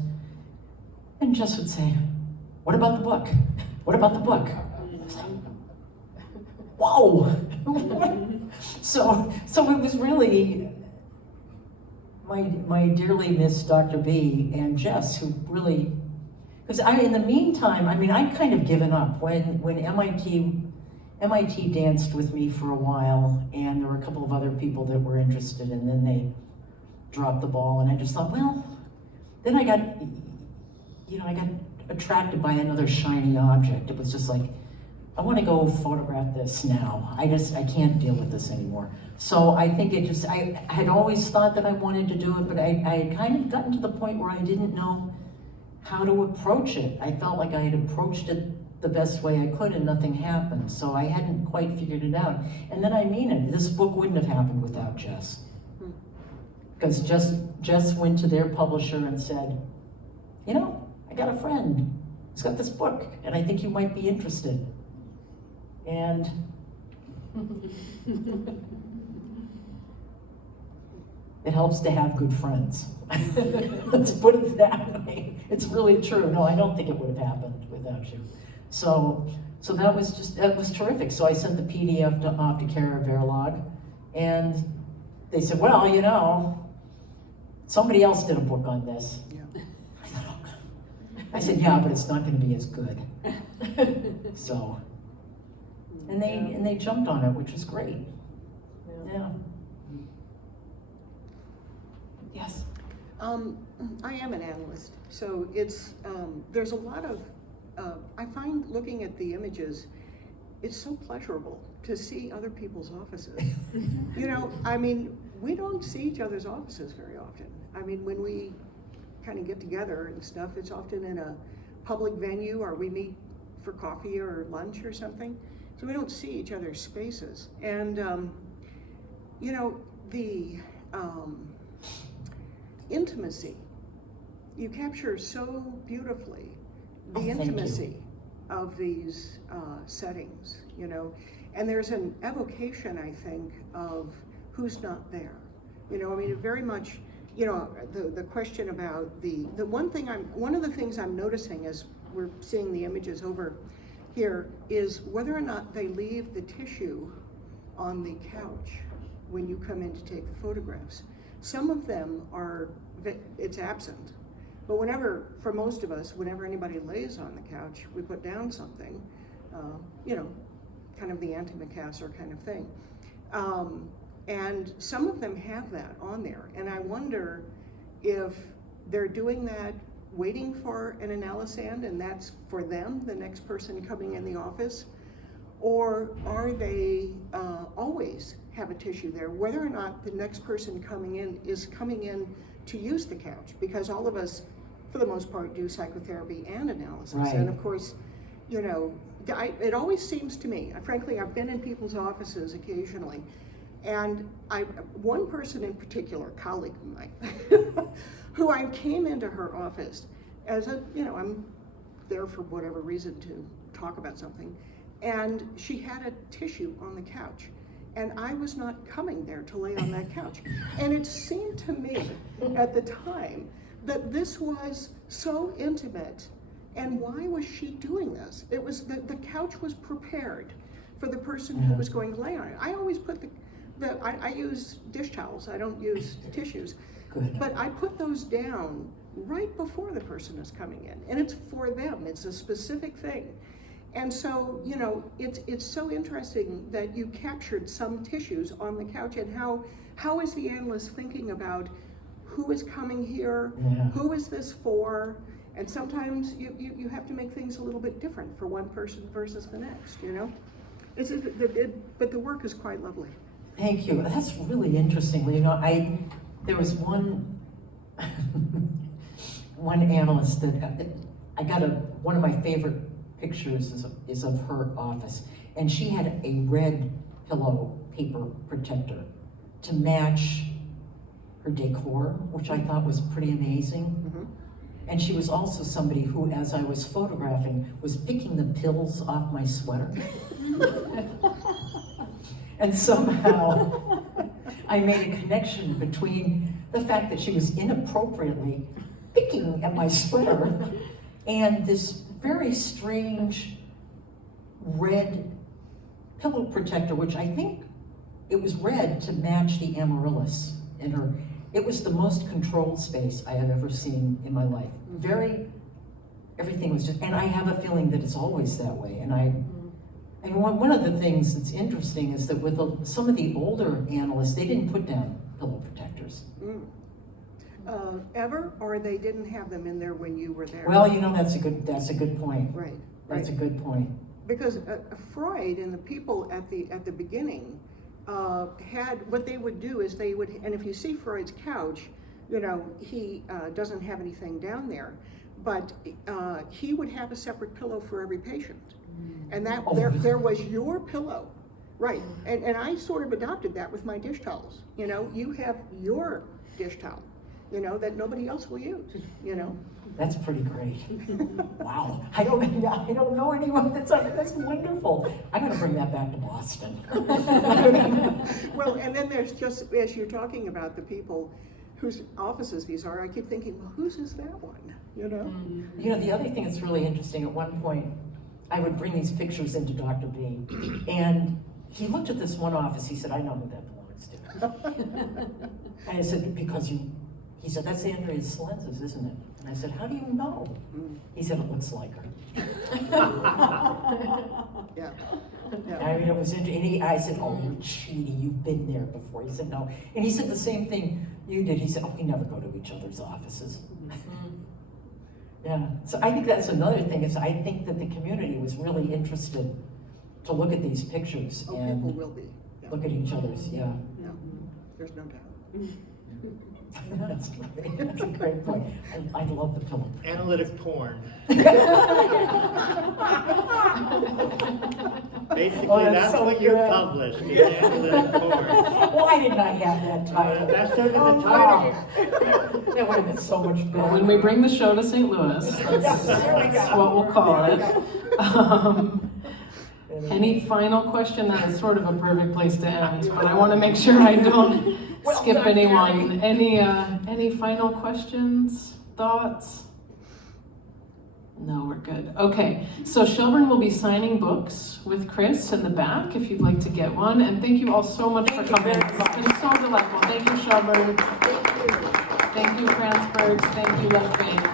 and Jess would say, what about the book? What about the book? Whoa! So it was really my dearly missed Dr. B and Jess, who really, because in the meantime, I mean, I'd kind of given up when MIT danced with me for a while, and there were a couple of other people that were interested, and then they dropped the ball, and I just thought, well, then I got attracted by another shiny object. It was just like, I want to go photograph this now. I can't deal with this anymore. So I think I had always thought that I wanted to do it, but I had kind of gotten to the point where I didn't know how to approach it. I felt like I had approached it the best way I could and nothing happened. So I hadn't quite figured it out. And then I mean it, this book wouldn't have happened without Jess. Because Jess went to their publisher and said, you know, I got a friend who's got this book, and I think you might be interested. And it helps to have good friends. Let's put it that way. It's really true. No, I don't think it would have happened without you. So that was terrific. So I sent the PDF off to Kara Verlag, and they said, well, you know, somebody else did a book on this. Yeah. I said, yeah, but it's not going to be as good. So, and they jumped on it, which was great. Yeah. Yes. I am an analyst, so it's there's a lot of I find looking at the images, it's so pleasurable to see other people's offices. You know, I mean, we don't see each other's offices very often. I mean, when we kind of get together and stuff, it's often in a public venue, or we meet for coffee or lunch or something. So we don't see each other's spaces. And, you know, the intimacy, you capture so beautifully the Oh, thank you. intimacy of these settings, you know. And there's an evocation, I think, of who's not there. You know, I mean, it very much, you know, the question about one of the things I'm noticing as we're seeing the images over here is whether or not they leave the tissue on the couch when you come in to take the photographs. Some of them are, it's absent. But whenever, for most of us, whenever anybody lays on the couch, we put down something, you know, kind of the antimacassar kind of thing. And some of them have that on there. And I wonder if they're doing that waiting for an analysand, and that's for them, the next person coming in the office, or are they always have a tissue there, whether or not the next person coming in is coming in to use the couch, because all of us, for the most part, do psychotherapy and analysis. Right. And of course, you know, it always seems to me, frankly, I've been in people's offices occasionally, and one person in particular, a colleague of mine, who I came into her office as a, you know, I'm there for whatever reason to talk about something, and she had a tissue on the couch. And I was not coming there to lay on that couch. And it seemed to me at the time that this was so intimate. And why was she doing this? It was the couch was prepared for the person who was going to lay on it. I always put I use dish towels, I don't use tissues. Good. But I put those down right before the person is coming in. And it's for them, it's a specific thing. And so, you know, it's so interesting that you captured some tissues on the couch, and how is the analyst thinking about who is coming here, who is this for, and sometimes you have to make things a little bit different for one person versus the next, you know? But the work is quite lovely. Thank you. That's really interesting. You know, there was one analyst that I got one of my favorite pictures is of her office, and she had a red pillow paper protector to match her decor, which I thought was pretty amazing. Mm-hmm. And she was also somebody who, as I was photographing, was picking the pills off my sweater. And somehow I made a connection between the fact that she was inappropriately picking at my sweater and this very strange red pillow protector, which I think it was red to match the amaryllis in her. It was the most controlled space I have ever seen in my life. Everything was just, and I have a feeling that it's always that way. And one of the things that's interesting is that with some of the older analysts, they didn't put down pillow protectors. Ever, or they didn't have them in there when you were there? Well, you know, that's a good point. Right. That's a good point. Because Freud and the people at the beginning had, what they would do is they would, and if you see Freud's couch, you know, he doesn't have anything down there, but he would have a separate pillow for every patient. And that there was your pillow, right? And I sort of adopted that with my dish towels. You know, you have your dish towel, you know, that nobody else will use, you know. That's pretty great. Wow. I don't know anyone that's wonderful. I'm gonna bring that back to Boston. Well, and then there's just, as you're talking about the people whose offices these are, I keep thinking, well, whose is that one, you know? You know, the other thing that's really interesting, at one point, I would bring these pictures into Dr. B, and he looked at this one office, he said, I know who that belongs to. And I said, because he said, that's Andrea Salenz's, isn't it? And I said, how do you know? He said, it looks like her. Yeah. I mean, it was interesting. I said, oh, you're cheating, you've been there before. He said, no. And he said the same thing you did. He said, oh, we never go to each other's offices. Yeah, so I think that's another thing, is I think that the community was really interested to look at these pictures Oh, and people will be. Yeah. look at each other's, yeah. Yeah. there's no doubt. That's great. That's a great point. I love the pillow. Analytic porn. Basically, Oh, that's that's so what you good. published, is analytic porn. Why didn't I have that title? That should have been Oh, the title. That would have been so much better. Well, when we bring the show to St. Louis, that's what we'll call it. Any final question? That is sort of a perfect place to end, but I want to make sure I don't skip anyone. Any final questions, thoughts? No, we're good. Okay, so Shellburne will be signing books with Chris in the back if you'd like to get one. And thank you all so much for coming. It's been so delightful. Thank you, Shellburne. Thank you, Kranzberg. Thank you, Left Bank.